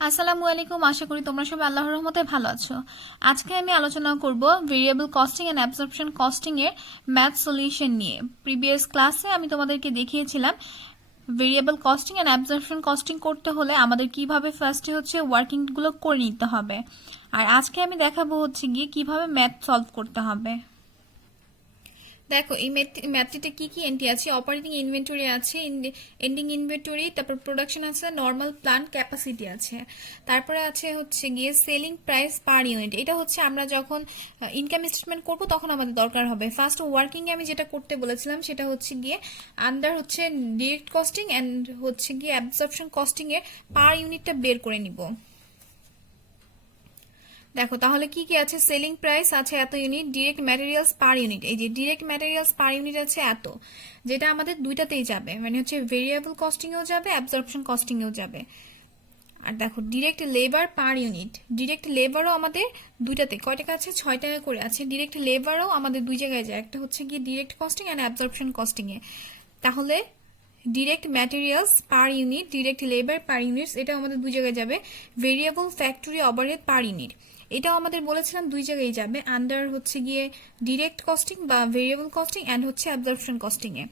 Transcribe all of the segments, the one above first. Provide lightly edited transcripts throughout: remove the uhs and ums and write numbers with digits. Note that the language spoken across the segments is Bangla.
আসসালামু আলাইকুম। আশা করি তোমরা সবাই আল্লাহর রহমতে ভালো আছো। আজকে আমি আলোচনা করব variable costing and absorption costing এর ম্যাথ সলিউশন নিয়ে। প্রিভিয়াস ক্লাসে আমি তোমাদেরকে দেখিয়েছিলাম variable costing and absorption costing করতে হলে আমাদের কিভাবে ফার্স্টে হচ্ছে ওয়ার্কিং গুলো করে নিতে হবে, আর আজকে আমি দেখাবো হচ্ছে গিয়ে কিভাবে ম্যাথ সলভ করতে হবে। দেখো এই ম্যাথটিতে কি কি এন্ট্রি আছে। অপারেটিং ইনভেন্টরি আছে, এন্ডিং ইনভেন্টরি, তারপর প্রোডাকশন আছে, নর্মাল প্ল্যান্ট ক্যাপাসিটি আছে, তারপরে আছে হচ্ছে গিয়ে সেলিং প্রাইস পার ইউনিট। এটা হচ্ছে আমরা যখন ইনকাম স্টেটমেন্ট করব তখন আমাদের দরকার হবে। ফার্স্ট ওয়ার্কিং এ আমি যেটা করতে বলেছিলাম সেটা হচ্ছে গিয়ে আন্ডার হচ্ছে ডিরেক্ট কস্টিং এন্ড হচ্ছে গিয়ে অ্যাবজর্পশন কস্টিং এর পার ইউনিটটা বের করে নিব। দেখো তাহলে কি কি আছে। সেলিং প্রাইস আছে এত unit, direct materials per unit, এই যে ডিরেক্ট ম্যাটেরিয়ালস পার ইউনিট আছে এত, যেটা আমাদের দুইটাতেই যাবে, মানে হচ্ছে ভেরিয়েবল কস্টিং এও যাবে, অ্যাবজর্পশন কস্টিং এও যাবে। আর দেখো direct labour per unit, direct লেবারও আমাদের দুইটাতে কয় টাকা আছে, 6 টাকা করে আছে। ডিরেক্ট লেবারও আমাদের দুই জায়গায় যায়, একটা হচ্ছে গিয়ে direct costing and absorption costing এ। তাহলে direct materials per unit, direct labour per units, এটা আমাদের দুই জায়গায় যাবে। Variable factory overhead per unit, এটাও আমাদের বলেছিলাম দুই জায়গায় যাবে, আন্ডার হচ্ছে গিয়ে ডিরেক্ট কস্টিং বা ভেরিয়েবল কস্টিং অ্যান্ড হচ্ছে অ্যাবজর্পশন কস্টিং এ।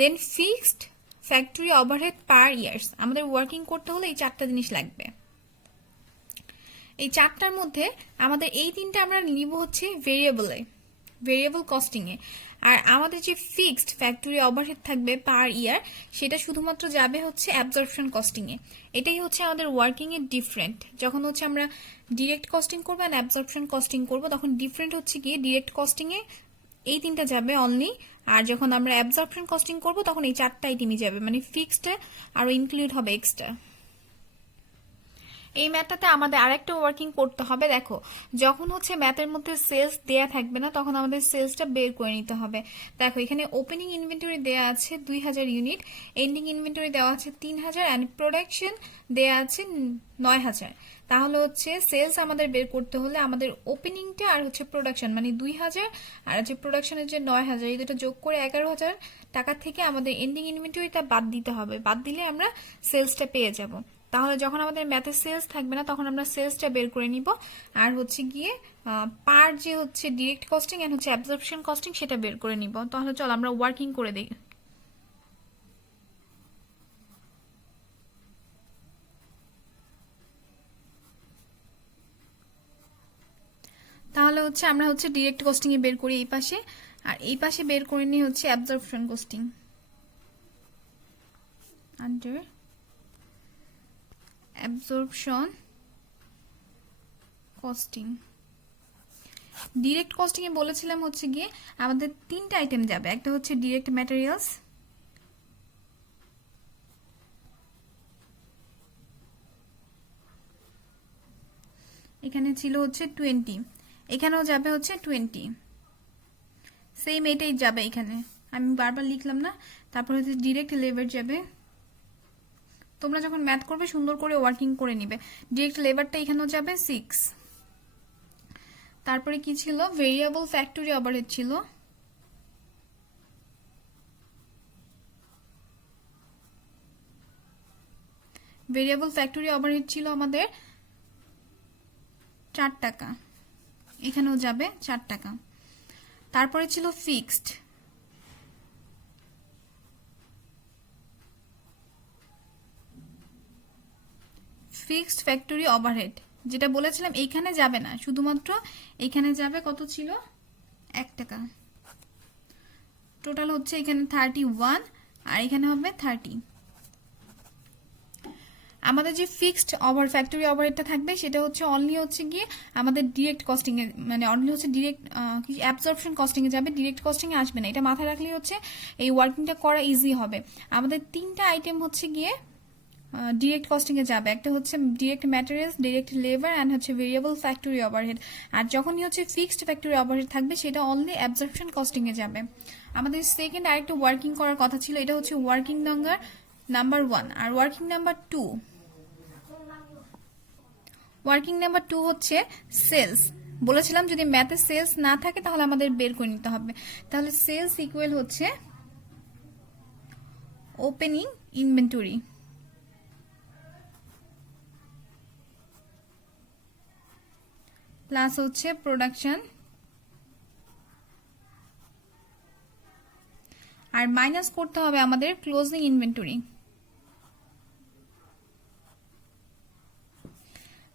Then fixed factory overhead per years, আমাদের ওয়ার্কিং করতে হলে এই চারটা জিনিস লাগবে। এই চারটার মধ্যে আমাদের এই তিনটা আমরা নিব হচ্ছে ভেরিয়েবল কস্টিং এ, আর আমাদের যে ফিক্সড ফ্যাক্টরি ওভারহেড থাকবে পার ইয়ার সেটা শুধুমাত্র যাবে হচ্ছে অ্যাবজর্পশন কস্টিং এ। এটাই হচ্ছে আমাদের ওয়ার্কিং এর ডিফারেন্ট। যখন হচ্ছে আমরা ডিরেক্ট কস্টিং করবো আর অ্যাবজর্পশন কস্টিং করবো তখন ডিফারেন্ট হচ্ছে গিয়ে ডিরেক্ট কস্টিং এ এই তিনটা যাবে অনলি, আর যখন আমরা অ্যাবজর্পশন কস্টিং করবো তখন এই চারটা আইটেমই যাবে, মানে ফিক্সড আরো ইনক্লুড হবে এক্সট্রা। এই ম্যাথটাতে আমাদের আরেকটা ওয়ার্কিং করতে হবে। দেখো যখন হচ্ছে ম্যাথের মধ্যে সেলস দেয়া থাকবে না তখন আমাদের সেলসটা বের করে নিতে হবে। দেখো এখানে ওপেনিং ইনভেন্টরি দেয়া আছে 2000 ইউনিট, এন্ডিং ইনভেন্টরি দেওয়া আছে 3000, এন্ড প্রোডাকশন দেয়া আছে 9000। তাহলে হচ্ছে সেলস আমাদের বের করতে হলে আমাদের ওপেনিংটা আর হচ্ছে প্রোডাকশন মানে 2000 আর হচ্ছে প্রোডাকশনের যে 9000, এই দুটো যোগ করে 11000 টাকা থেকে আমাদের এন্ডিং ইনভেন্টরিটা বাদ দিতে হবে। বাদ দিলে আমরা সেলসটা পেয়ে যাব। তাহলে যখন আমাদের ম্যাথে সেলস থাকবে না তখন আমরা সেলসটা বের করে নিব, আর হচ্ছে গিয়ে পার যে হচ্ছে ডিরেক্ট কস্টিং এন্ড হচ্ছে অ্যাবজর্পশন কস্টিং সেটা বের করে নিব। তাহলে চল আমরা ওয়ার্কিং করে দিই। তাহলে হচ্ছে আমরা হচ্ছে ডিরেক্ট কস্টিং এ বের করি এই পাশে, আর এই পাশে বের করে নিই হচ্ছে absorption costing. Under absorption costing, direct costing এ বলেছিলাম হচ্ছে গিয়ে আমাদের তিনটা আইটেম যাবে। একটা হচ্ছে ডিরেক্ট ম্যাটেরিয়ালস, এখানে ছিল হচ্ছে 20, এখানেও যাবে হচ্ছে 20, সেম এটাই যাবে এখানে, আমি বারবার লিখলাম না। তারপর হচ্ছে ডিরেক্ট লেবার যাবে, তোমরা যখন ম্যাথ করবে সুন্দর করে ওয়ার্কিং করে নিবে। ডিরেক্ট লেবারটা এখানেও যাবে 6। তারপরে কি ছিল, ভেরিয়েবল ফ্যাক্টরি ওভারহেড ছিল, ভেরিয়েবল ফ্যাক্টরি ওভারহেড ছিল আমাদের 4 টাকা, এখানেও যাবে 4 টাকা। তারপরে ছিল ফিক্সড, ফিক্সড ফ্যাক্টরি ওভারহেড যেটা বলেছিলাম এইখানে যাবে না, শুধুমাত্র এইখানে যাবে কত ছিল 1 টাকা। টোটাল হচ্ছে এখানে 31 আর এখানে হবে 30। আমাদের যে ফিক্সড ফ্যাক্টরি ওভারহেডটা থাকবে সেটা হচ্ছে অনলি হচ্ছে গিয়ে আমাদের ডিরেক্ট কস্টিং এ, মানে অনলি হচ্ছে ডিরেক্ট অ্যাবজর্পশন কস্টিং এ যাবে, ডিরেক্ট কস্টিং এ আসবে না। এটা মাথায় রাখলেই হচ্ছে এই ওয়ার্কিংটা করা ইজি হবে। আমাদের তিনটা আইটেম হচ্ছে গিয়ে ডিরেক্ট কস্টিং এ যাবে, একটা হচ্ছে direct materials, direct labour and হচ্ছে ভেরিয়েবল ফ্যাক্টরি ওভারহেড। আর যখনই হচ্ছে ফিক্সড ফ্যাক্টরি ওভারহেড থাকবে সেটা অনলি অ্যাবজর্পশন কস্টিং এ যাবে। আমাদের সেকেন্ড আরেকটা ওয়ার্কিং করার কথা ছিল, এটা হচ্ছে working number 1 are working number 2। Working number 2 হচ্ছে সেলস। বলেছিলাম যদি ম্যাথে সেলস না থাকে তাহলে আমাদের বের করে নিতে হবে। তাহলে সেলস ইকুয়াল হচ্ছে ওপেনিং ইনভেন্টরি, প্লাস হচ্ছে প্রোডাকশন, আর মাইনাস করতে হবে আমাদের ক্লোজিং ইনভেন্টরি।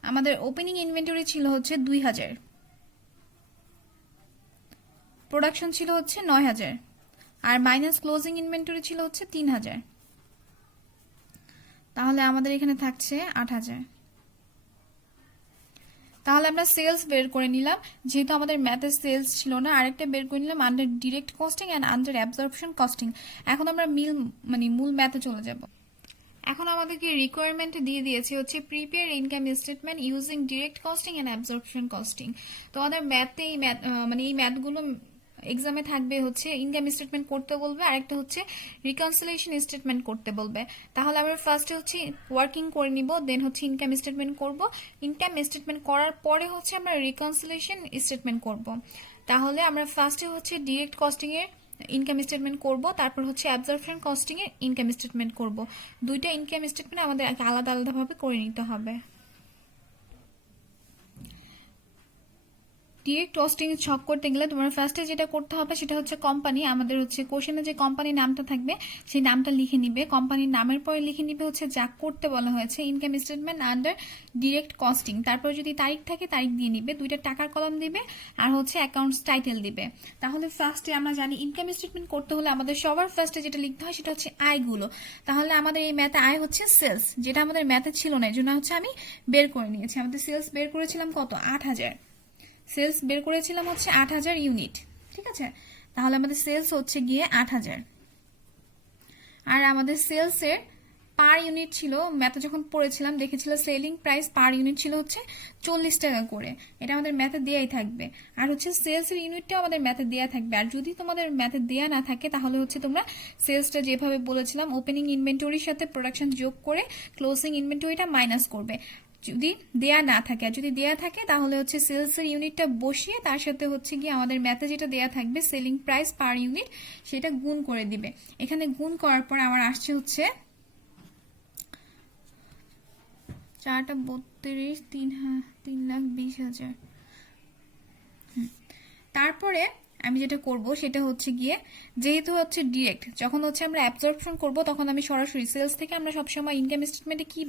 আমাদের ওপেনিং ইনভেন্টরি ছিল হচ্ছে 2000, প্রোডাকশন ছিল হচ্ছে 9000, আর মাইনাস ক্লোজিং ইনভেন্টরি ছিল হচ্ছে 3000। তাহলে আমাদের এখানে থাকছে 8000। তাহলে আমরা সেলস বের করে নিলাম, যেহেতু আমাদের ম্যাথে সেলস ছিল না, আরেকটা বের করে নিলাম under direct costing and under absorption costing. এখন আমরা মূল ম্যাথে চলে যাব। এখন আমাদেরকে রিকোয়ারমেন্ট দিয়ে দিয়েছে হচ্ছে prepare income statement using direct costing and absorption costing. তো আমাদের ম্যাথে এই ম্যাথগুলো এক্সামে থাকবে হচ্ছে ইনকাম স্টেটমেন্ট করতে বলবে, আরেকটা হচ্ছে রিকনসিলিয়েশন স্টেটমেন্ট করতে বলবে। তাহলে আমরা ফার্স্টে হচ্ছে ওয়ার্কিং করে নিব, দেন হচ্ছে ইনকাম স্টেটমেন্ট করব। ইনকাম স্টেটমেন্ট করার পরে হচ্ছে আমরা রিকনসিলিয়েশন স্টেটমেন্ট করব। তাহলে আমরা ফার্স্টে হচ্ছে ডিরেক্ট কস্টিং এর ইনকাম স্টেটমেন্ট করব, তারপর হচ্ছে অ্যাবজর্পশন কস্টিং এর ইনকাম স্টেটমেন্ট করব। দুইটা ইনকাম স্টেটমেন্ট আমাদের আলাদা আলাদাভাবে করে নিতে হবে। ডিরেক্ট কস্টিং ছক করতে গেলে তোমার ফার্স্টে যেটা করতে হবে সেটা হচ্ছে কোম্পানি। আমাদের হচ্ছে কোশ্চেনে যে কোম্পানির নামটা থাকবে সেই নামটা লিখে নিবে, কোম্পানির নামের পরে লিখে নিবে হচ্ছে যা করতে বলা হয়েছে income statement under direct costing. তারপর যদি তারিখ থাকে তারিখ দিয়ে নিবে, দুইটা টাকার কলাম দিবে আর হচ্ছে অ্যাকাউন্টস টাইটেল দিবে। তাহলে ফার্স্টে আমরা জানি ইনকাম স্টেটমেন্ট করতে হলে আমাদের সবার ফার্স্টে যেটা লিখতে হয় সেটা হচ্ছে আয়গুলো। তাহলে আমাদের এই ম্যাথে আয় হচ্ছে সেলস, যেটা আমাদের ম্যাথে ছিল না, এর জন্য হচ্ছে আমি বের করে নিয়েছি। আমাদের সেলস বের করেছিলাম কত, 8000। সেলস বের করেছিলাম হচ্ছে 8000 ইউনিট, ঠিক আছে। তাহলে আমাদের সেলস হচ্ছে গিয়ে 8000, আর আমাদের সেলসের পার ইউনিট ছিল, ম্যাথে যখন পড়েছিলাম দেখেছিল সেলিং প্রাইস পার ইউনিট ছিল হচ্ছে 40 টাকা করে। এটা আমাদের ম্যাথে দেয়াই থাকবে। আর হচ্ছে সেলসের ইউনিটটাও আমাদের ম্যাথে দেয়া থাকবে। আর যদি তোমাদের ম্যাথে দেয়া না থাকে তাহলে হচ্ছে তোমরা সেলসটা যেভাবে বলেছিলাম ওপেনিং ইনভেন্টরির সাথে প্রোডাকশন যোগ করে ক্লোজিং ইনভেন্টরিটা মাইনাস করবে, যদি দেয়া না থাকে। আর যদি দেয়া থাকে তাহলে হচ্ছে সেলসের ইউনিটটা বসিয়ে তার সাথে হচ্ছে গিয়ে আমাদের ম্যাথে যেটা দেয়া থাকবে সেলিং প্রাইস পার ইউনিট সেটা গুণ করে দিবে। এখানে গুণ করার পর আমার আসছে হচ্ছে 4×32 3,20,000। তারপরে আমি যেটা করব সেটা হচ্ছে গিয়ে, যেহেতু হচ্ছে ডিরেক্ট, যখন হচ্ছে আমরা অ্যাবজর্পশন করব তখন আমি সরাসরি সেলস থেকে আমরা সবসময় ইনকাম স্টেটমেন্টে কি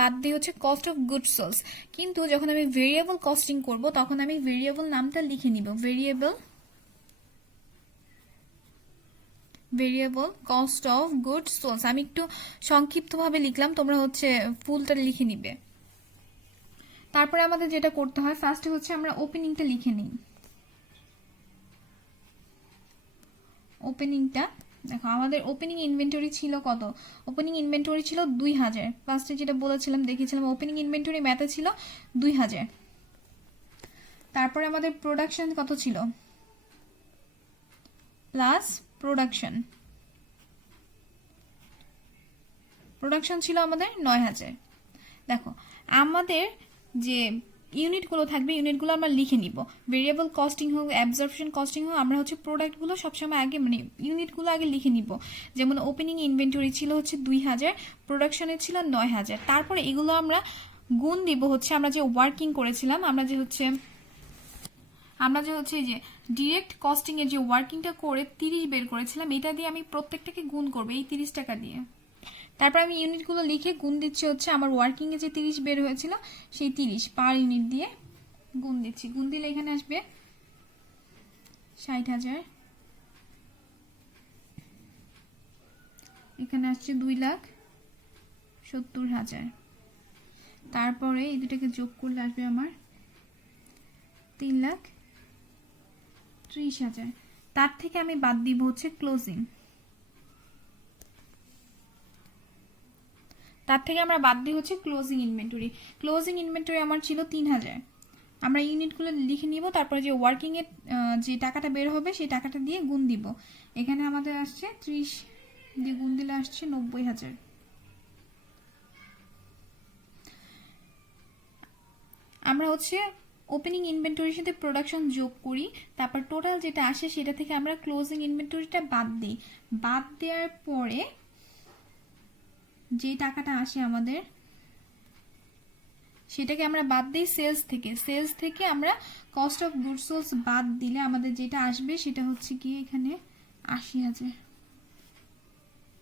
বাদ দিই হচ্ছে কস্ট অফ গুডস সোলস। কিন্তু যখন আমি ভেরিয়েবল কস্টিং করব তখন আমি ভেরিয়েবল নামটা লিখে নিব, variable cost of goods sold. আমি একটু সংক্ষিপ্তভাবে লিখলাম, তোমরা হচ্ছে ফুলটা লিখে নিবে। তারপরে আমাদের যেটা করতে হয় ফার্স্টে হচ্ছে আমরা ওপেনিংটা লিখে নিই। ওপেনিংটা দেখো, আমাদের ওপেনিং ইনভেন্টরি ছিল কত, ওপেনিং ইনভেন্টরি ছিল 2000। ফার্স্টে যেটা বলেছিলাম দেখেছিলাম ওপেনিং ইনভেন্টরি ম্যাথে ছিল 2000। তারপরে আমাদের প্রোডাকশন কত ছিল, প্লাস প্রোডাকশন ছিল আমাদের 9000। দেখো আমাদের যে ইউনিটগুলো থাকবে ইউনিটগুলো আমরা লিখে নিব, ভেরিয়েবল কস্টিং হোক অ্যাবজর্পশন কস্টিং হোক, আমরা হচ্ছে প্রোডাক্টগুলো সবসময় আগে ইউনিটগুলো আগে লিখে নিব। যেমন ওপেনিং ইনভেন্টরি ছিল হচ্ছে 2000, প্রোডাকশনের ছিল 9000। তারপরে এগুলো আমরা গুণ দিব হচ্ছে আমরা যে ওয়ার্কিং করেছিলাম, আমরা যে হচ্ছে এই যে ডিরেক্ট কস্টিং এর যে ওয়ার্কিংটা করে 30 বের করেছিলাম, এটা দিয়ে আমি প্রত্যেকটাকে গুণ করবো এই 30 টাকা দিয়ে। তারপর আমি ইউনিটগুলো লিখে গুণ দিচ্ছি হচ্ছে আমার ওয়ার্কিং এ যে 30 বের হয়েছিল সেই 30 পার ইউনিট দিয়ে গুণ দিচ্ছি। গুণ দিলে এখানে আসবে 60,000, এখানে আসছে 2,70,000। তারপরে এই দুটাকে যোগ করলে আসবে আমার 3,30,000। তার থেকে আমি বাদ দিব হচ্ছে ক্লোজিং, তার থেকে আমরা বাদ দিই হচ্ছে ক্লোজিং ইনভেন্টরি। ক্লোজিং ইনভেন্টরি আমার ছিল 3,000। আমরা ইউনিটগুলো লিখে নিব, তারপরে যে ওয়ার্কিং এর যে টাকাটা বের হবে সেই টাকাটা দিয়ে গুণ দিব। এখানে আমাদের আসছে 30 দিয়ে গুণ দিলে আসছে 90,000। আমরা হচ্ছে ওপেনিং ইনভেন্টরির সাথে প্রোডাকশন যোগ করি, তারপর টোটাল যেটা আসে সেটা থেকে আমরা ক্লোজিং ইনভেন্টরিটা বাদ দিই। বাদ দেওয়ার পরে যে টাকাটা আসে আমাদের সেটাকে আমরা বাদ দিই সেলস থেকে আমরা কস্ট অফ গুডস সোল্ড বাদ দিলে আমাদের যেটা আসবে সেটা হচ্ছে কি এখানে ৮০,০০০।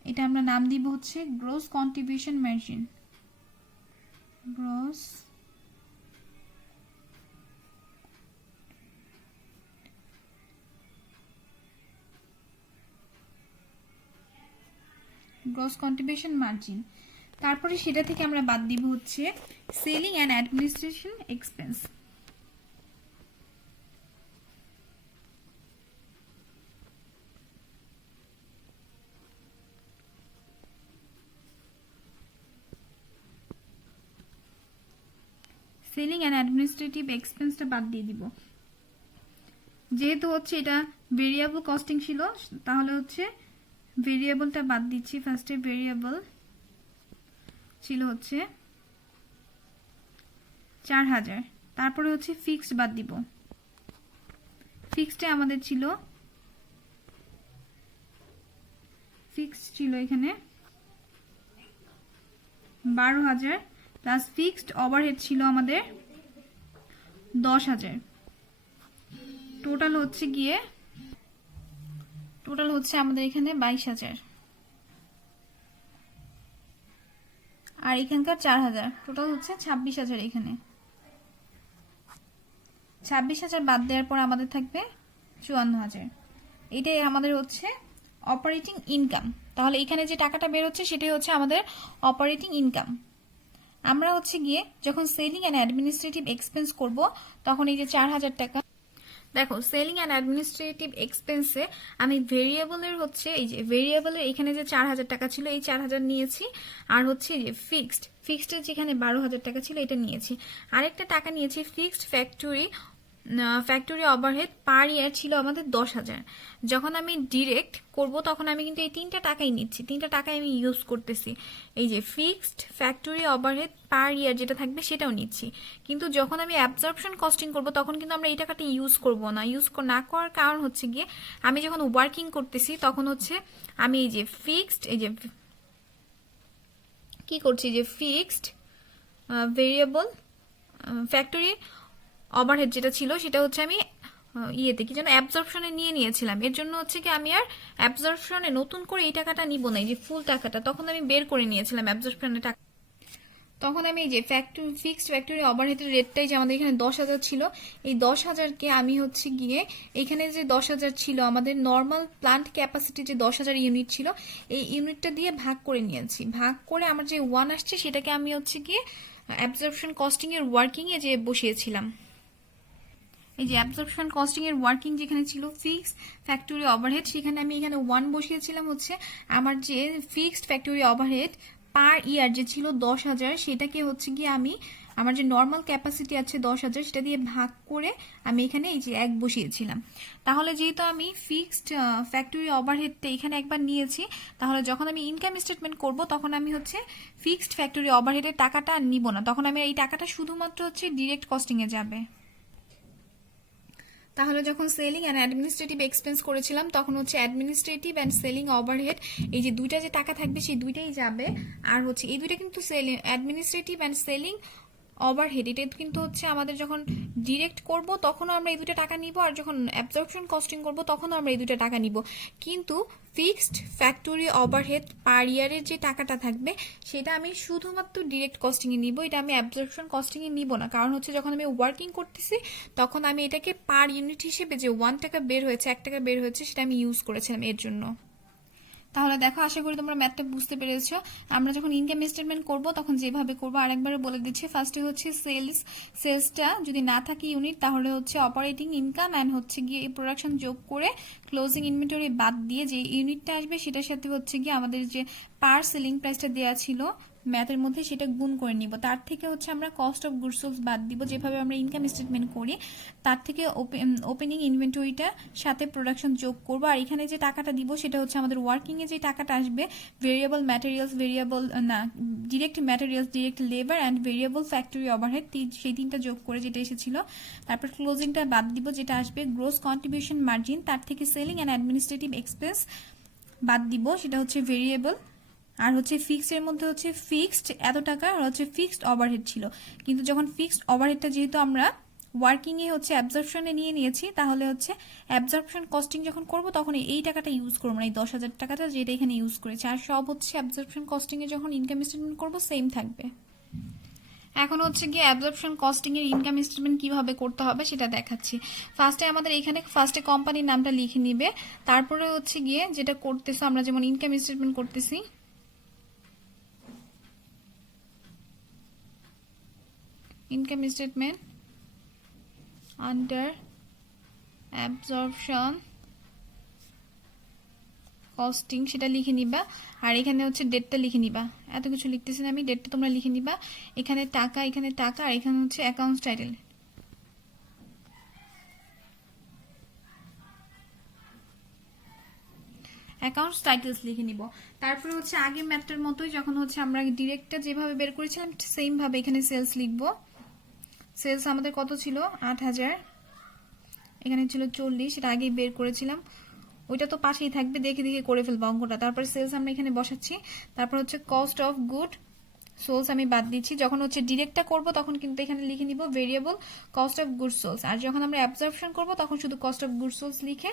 এটা আমরা নাম দিব হচ্ছে gross contribution margin. Gross contribution margin. তারপরে সেটা থেকে আমরা বাদ দিব হচ্ছে selling and administration expense. Selling and administrative এক্সপেন্সটা বাদ দিয়ে দিব। যেহেতু হচ্ছে এটা ভেরিয়েবল কস্টিং ছিল, তাহলে হচ্ছে ভেরিয়েবলটা বাদ দিচ্ছি। ফার্স্টে ভেরিয়েবল ছিল হচ্ছে ৪,০০০, তারপরে হচ্ছে ফিক্সড বাদ দিব। ফিক্সডে আমাদের ছিল এখানে ১২,০০০ প্লাস ফিক্সড ওভারহেড ছিল আমাদের ১০,০০০। টোটাল হচ্ছে আমাদের এখানে ২২,০০০ আর এখানকার ৪,০০০, টোটাল হচ্ছে ২৬,০০০। এখানে ২৬,০০০ বাদ দেওয়ার পর আমাদের থাকবে ৫৪,০০০। এটাই আমাদের হচ্ছে অপারেটিং ইনকাম। তাহলে এখানে যে টাকাটা বের হচ্ছে সেটাই হচ্ছে আমাদের অপারেটিং ইনকাম। আমরা হচ্ছে গিয়ে যখন সেলিং অ্যান্ড অ্যাডমিনিস্ট্রেটিভ এক্সপেন্স করব তখন এই যে ৪,০০০ টাকা, দেখো সেলিং অ্যান্ড অ্যাডমিনিস্ট্রেটিভ এক্সপেন্সে আমি ভেরিয়েবলের হচ্ছে এই যে ভেরিয়েবলের এখানে যে ৪,০০০ টাকা ছিল এই ৪,০০০ নিয়েছি, আর হচ্ছে যে ফিক্সডের যেখানে ১২,০০০ টাকা ছিল এটা নিয়েছি। আরেকটা টাকা নিয়েছি ফিক্সড ফ্যাক্টরি ওভারহেড পার ইয়ার ছিল আমাদের ১০,০০০। যখন আমি ডিরেক্ট করব তখন আমি কিন্তু এই ৩টা টাকাই নিচ্ছি, ৩টা টাকাই আমি ইউজ করতেছি। এই যে ফিক্সড ফ্যাক্টরি ওভারহেড পার ইয়ার যেটা থাকবে সেটাও নিচ্ছি। কিন্তু যখন আমি অ্যাবজর্পশন কস্টিং করব তখন কিন্তু আমরা এই টাকাটা ইউজ করব না। ইউজ না করার কারণ হচ্ছে গিয়ে আমি যখন ওয়ার্কিং করতেছি তখন হচ্ছে আমি এই যে ফিক্সড এই যে কি করছি যে ফিক্সড ভেরিয়েবল ফ্যাক্টরি ওভারহেড যেটা ছিল সেটা হচ্ছে আমি ইয়েতে কি যেন অ্যাবজর্পশনে নিয়েছিলাম। এর জন্য হচ্ছে কি আমি আর অ্যাবজর্পশনে নতুন করে এই টাকাটা নিব না, এই যে ফুল টাকাটা তখন আমি বের করে নিয়েছিলাম অ্যাবজর্পশনের টাকা। তখন আমি এই যে ফিক্সড ফ্যাক্টরি ওভারহেডের রেটটাই যে আমাদের এখানে ১০,০০০ ছিল, এই ১০,০০০কে আমি হচ্ছে গিয়ে এখানে যে 10,০০০ ছিল আমাদের নর্মাল প্লান্ট ক্যাপাসিটি যে ১০,০০০ ইউনিট ছিল এই ইউনিটটা দিয়ে ভাগ করে নিয়েছি। ভাগ করে আমার যে 1 আসছে সেটাকে আমি হচ্ছে গিয়ে অ্যাবজর্পশন কস্টিং এর ওয়ার্কিং এ যে বসিয়েছিলাম। এই যে অ্যাবজর্পশন কস্টিং এর ওয়ার্কিং যেখানে ছিল ফিক্সড ফ্যাক্টরি ওভারহেড সেখানে আমি এখানে 1 বসিয়েছিলাম হচ্ছে আমার যে ফিক্সড ফ্যাক্টরি ওভারহেড পার ইয়ার যে ছিল ১০,০০০ সেটাকে হচ্ছে গিয়ে আমি আমার যে নর্মাল ক্যাপাসিটি আছে ১০,০০০ সেটা দিয়ে ভাগ করে আমি এখানে এই যে ১ বসিয়েছিলাম। তাহলে যেহেতু আমি ফিক্সড ফ্যাক্টরি ওভারহেডটা এখানে একবার নিয়েছি, তাহলে যখন আমি ইনকাম স্টেটমেন্ট করব তখন আমি হচ্ছে ফিক্সড ফ্যাক্টরি ওভারহেডের টাকাটা নিব না, তখন আমি এই টাকাটা শুধুমাত্র হচ্ছে ডিরেক্ট কস্টিং এ যাবে। তাহলে যখন সেলিং অ্যান্ড অ্যাডমিনিস্ট্রেটিভ এক্সপেন্স করেছিলাম তখন হচ্ছে অ্যাডমিনিস্ট্রেটিভ অ্যান্ড সেলিং ওভারহেড এই যে দুইটা যে টাকা থাকবে সেই দুইটাই যাবে। আর হচ্ছে এই দুইটা কিন্তু অ্যাডমিনিস্ট্রেটিভ অ্যান্ড সেলিং ওভারহেড এটা কিন্তু হচ্ছে আমাদের যখন ডিরেক্ট করব তখনও আমরা এই দুটো টাকা নিব, আর যখন অ্যাবজর্পশন কস্টিং করব তখনও আমরা এই দুটো টাকা নিব। কিন্তু ফিক্সড ফ্যাক্টরি ওভারহেড পার ইয়ারের যে টাকাটা থাকবে সেটা আমি শুধুমাত্র ডিরেক্ট কস্টিং এ নিব, এটা আমি অ্যাবজর্পশন কস্টিং এ নিব না। কারণ হচ্ছে যখন আমি ওয়ার্কিং করতেছি তখন আমি এটাকে পার ইউনিট হিসেবে যে 1 টাকা বের হয়েছে 1 টাকা বের হয়েছে সেটা আমি ইউজ করেছিলাম এর জন্য। তাহলে দেখো আশা করি তোমরা ম্যাথটা বুঝতে পেরেছো। আমরা যখন ইনকাম স্টেটমেন্ট করব তখন যেভাবে করব আরেকবার বলে দিচ্ছি। ফার্স্টে হচ্ছে সেলসটা যদি না থাকে ইউনিট তাহলে হচ্ছে অপারেটিং ইনকাম অ্যান্ড হচ্ছে গিয়ে এই প্রোডাকশন যোগ করে ক্লোজিং ইনভেন্টরি বাদ দিয়ে যে ইউনিটটা আসবে সেটার সাথে হচ্ছে গিয়ে আমাদের যে পার সেলিং প্রাইসটা দেওয়া ছিল ম্যাথের মধ্যে সেটা গুণ করে নিব। তার থেকে হচ্ছে আমরা কস্ট অফ গুডস সোল্ড বাদ দিব যেভাবে আমরা ইনকাম স্টেটমেন্ট করি, তার থেকে ওপেনিং ইনভেন্টরিটা সাথে প্রোডাকশন যোগ করব। আর এখানে যে টাকাটা দিব সেটা হচ্ছে আমাদের ওয়ার্কিং এ যে টাকাটা আসবে variable materials direct materials direct labour and variable factory overhead সেই 3টা যোগ করে যেটা এসেছিল। তারপর ক্লোজিংটা বাদ দিব যেটা আসবে গ্রোস কন্ট্রিবিউশন মার্জিন, তার থেকে সেলিং অ্যান্ড অ্যাডমিনিস্ট্রেটিভ এক্সপেন্স বাদ দিব সেটা হচ্ছে ভেরিয়েবল আর হচ্ছে ফিক্সড এর মধ্যে হচ্ছে ফিক্সড এত টাকা আর হচ্ছে ফিক্সড ওভারহেড ছিল, কিন্তু যখন ফিক্সড ওভারহেডটা যেহেতু আমরা ওয়ার্কিং এ হচ্ছে অ্যাবজর্পশনে নিয়ে নিয়েছি, তাহলে হচ্ছে অ্যাবজর্পশন কস্টিং যখন করব তখন এই টাকাটা ইউজ করবো না, এই 10,000 টাকাটা যেটা এখানে ইউজ করেছি, আর সব হচ্ছে অ্যাবজর্পশন কস্টিং এ যখন ইনকাম স্টেটমেন্ট করবো সেম থাকবে। এখন হচ্ছে গিয়ে অ্যাবজর্পশন কস্টিং এর ইনকাম স্টেটমেন্ট কিভাবে করতে হবে সেটা দেখাচ্ছি। ফার্স্টে আমাদের এখানে ফার্স্টে কোম্পানির নামটা লিখে নিবে, তারপরে হচ্ছে গিয়ে যেটা করতেছো আমরা যেমন ইনকাম স্টেটমেন্ট করতেছি, income statement under absorption costing সেটা লিখে নিবা, আর এখানে হচ্ছে ডেটটা লিখে নিবা। এত কিছু লিখতেছি না আমি, ডেটটা তোমরা লিখে নিবা। এখানে টাকা আর এখানে হচ্ছে অ্যাকাউন্টস টাইটেল, অ্যাকাউন্টস টাইটেলস লিখে নিব। তারপরে হচ্ছে আগের ম্যাথটার মতোই যখন হচ্ছে আমরা ডিরেক্টটা যেভাবে বের করেছিলাম সেম ভাবে এখানে সেলস লিখব। সেলস আমাদের কত ছিল 8,000, এখানে ছিল 40, সেটা আগেই বের করেছিলাম, ওইটা তো পাশেই থাকবে, দেখে দেখে করে ফেলবো অঙ্কটা। তারপর সেলস আমরা এখানে বসাচ্ছি, তারপর হচ্ছে কস্ট অফ গুড সোলস আমি বাদ দিচ্ছি। যখন হচ্ছে ডিরেক্টটা করব তখন কিন্তু এখানে লিখে নিব variable cost of goods sold, আর যখন আমরা অ্যাবজর্পশন করব তখন শুধু কস্ট অফ গুড সোলস লিখে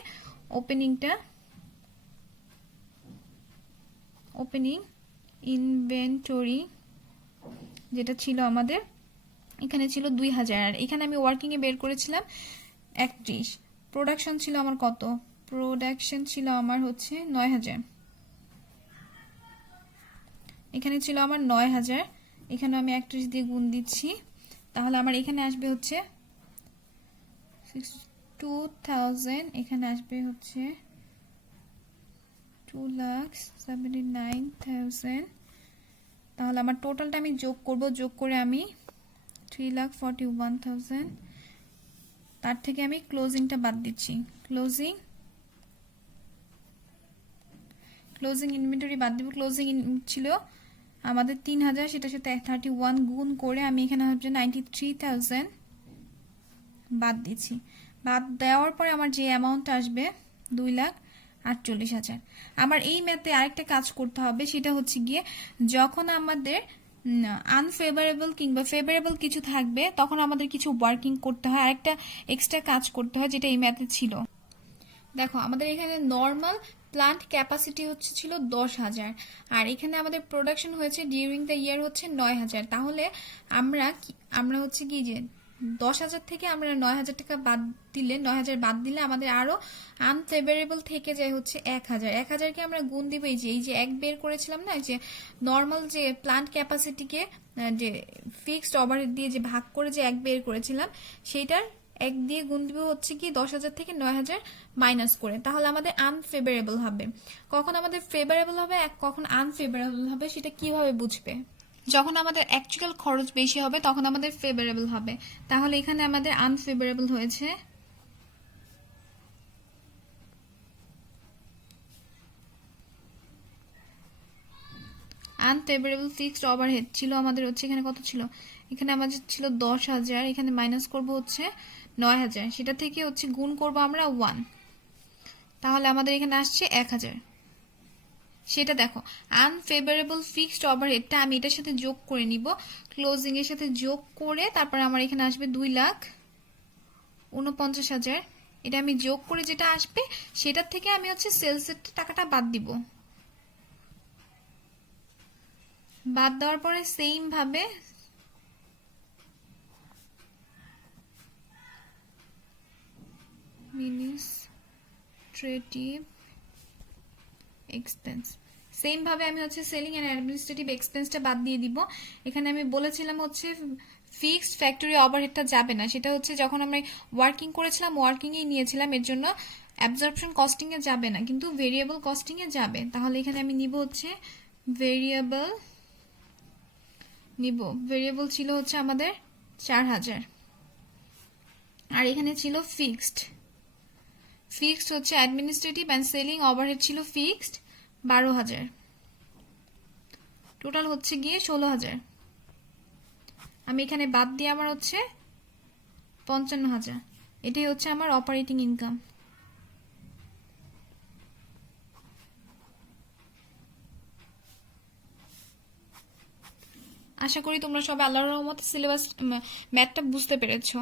ওপেনিং ইনভেন্টরি যেটা ছিল আমাদের এখানে ছিল 2,000, আর এখানে আমি ওয়ার্কিং এ বের করেছিলাম 31। প্রোডাকশন ছিল আমার কত, প্রোডাকশন ছিল আমার হচ্ছে 9,000, এখানে ছিল আমার 9,000, এখানে আমি 31 দিয়ে গুণ দিচ্ছি, তাহলে আমার এখানে আসবে হচ্ছে 2,000, এখানে আসবে হচ্ছে 2,79,000। তাহলে আমার টোটালটা আমি যোগ করব, যোগ করে আমি 3,41,000, তার থেকে আমি ক্লোজিংটা বাদ দিচ্ছি, ক্লোজিং ইনভেন্টরি বাদ দিব। ক্লোজিং ছিল আমাদের 3,000, সেটার সাথে 31 গুণ করে আমি এখানে হচ্ছে 93,000 বাদ দিচ্ছি। বাদ দেওয়ার পরে আমার যে অ্যামাউন্ট আসবে 2,48,000। আমার এই ম্যাথে আরেকটা কাজ করতে হবে, সেটা হচ্ছে গিয়ে যখন আমাদের আনফেভারেবল কিংবা ফেভারেবল কিছু থাকবে তখন আমাদের কিছু ওয়ার্কিং করতে হয়, আরেকটা এক্সট্রা কাজ করতে হয় যেটা এই ম্যাথে ছিল। দেখো আমাদের এখানে নর্মাল প্লান্ট ক্যাপাসিটি হচ্ছে ছিল 10,000, আর এখানে আমাদের প্রোডাকশন হয়েছে ডিউরিং দ্য ইয়ার হচ্ছে 9,000। তাহলে আমরা হচ্ছে কি যে 10,000 থেকে আমরা 9,000 টাকা বাদ দিলে, 9,000 বাদ দিলে আমাদের আরো আনফেভারেবল থেকে যায় হচ্ছে 1,000। 1,000কে আমরা গুণ দিব এই যে এক বের করেছিলাম না, যে নর্মাল যে প্লান্ট ক্যাপাসিটিকে যে ফিক্সড ওভারহেড দিয়ে যে ভাগ করে যে এক বের করেছিলাম সেইটার 1 দিয়ে গুণ দিব হচ্ছে কি 10,000 থেকে 9,000 মাইনাস করে, তাহলে আমাদের আনফেভারেবল হবে। কখন আমাদের ফেভারেবল হবে কখন আনফেভারেবল হবে সেটা কিভাবে বুঝবে, যখন আমাদের অ্যাকচুয়াল খরচ বেশি হবে তখন আমাদের ফেভারেবল হবে। তাহলে এখানে আমাদের আনফেভারেবল হয়েছে, আনফেভারেবল ফিক্সড ওভারহেড ছিল আমাদের হচ্ছে এখানে কত ছিল, এখানে আমাদের ছিল 10,000, এখানে মাইনাস করব হচ্ছে 9,000, সেটা থেকে হচ্ছে গুণ করব আমরা 1, তাহলে আমাদের এখানে আসছে 1,000। সেটা দেখো আনফেভারেবল ফিক্সড ওভারহেডটা আমি এটার সাথে যোগ করে নিব, ক্লোজিং এর সাথে যোগ করে তারপর আমার এখানে আসবে 2,49,000। এটা আমি যোগ করে যেটা আসবে সেটার থেকে আমি হচ্ছে সেলসের টাকাটা বাদ দিব, বাদ দেওয়ার পরে সেম ভাবে অ্যাডমিনিস্ট্রেটিভ এক্সপেন্স, সেম ভাবে আমি হচ্ছে সেলিং এন্ড অ্যাডমিনিস্ট্রেটিভ এক্সপেন্সটা বাদ দিয়ে দিব। এখানে আমি বলেছিলাম হচ্ছে ফিক্সড ফ্যাক্টরি ওভারহেডটা যাবে না, সেটা হচ্ছে যখন আমরা ওয়ার্কিং করেছিলাম ওয়ার্কিং এ নিয়েছিলাম, এর জন্য অ্যাবজর্পশন কস্টিং এ যাবে না, কিন্তু ভেরিয়েবল কস্টিং এ যাবে। তাহলে এখানে আমি নিব হচ্ছে ভেরিয়েবল ছিল হচ্ছে আমাদের 4,000, আর এখানে ছিল ফিক্সড হচ্ছে অ্যাডমিনিস্ট্রেটিভ এন্ড সেলিং ওভারহেড ছিল ফিক্সড 12,000, টোটাল হচ্ছে গিয়ে 16,000। আমি এখানে বাদ দিয়ে আমার হচ্ছে 55,000, এটাই হচ্ছে আমার অপারেটিং ইনকাম। আশা করি তোমরা সবাই আল্লাহর রহমতে সিলেবাস ম্যাথটা বুঝতে পেরেছো।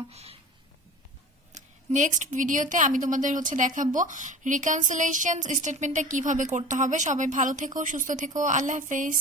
নেক্সট ভিডিওতে আমি তোমাদের দেখাবো রিকনসিলিয়েশন স্টেটমেন্টটা কিভাবে করতে হবে। সবাই ভালো থেকো, সুস্থ থেকো, আল্লাহ হাফেজ।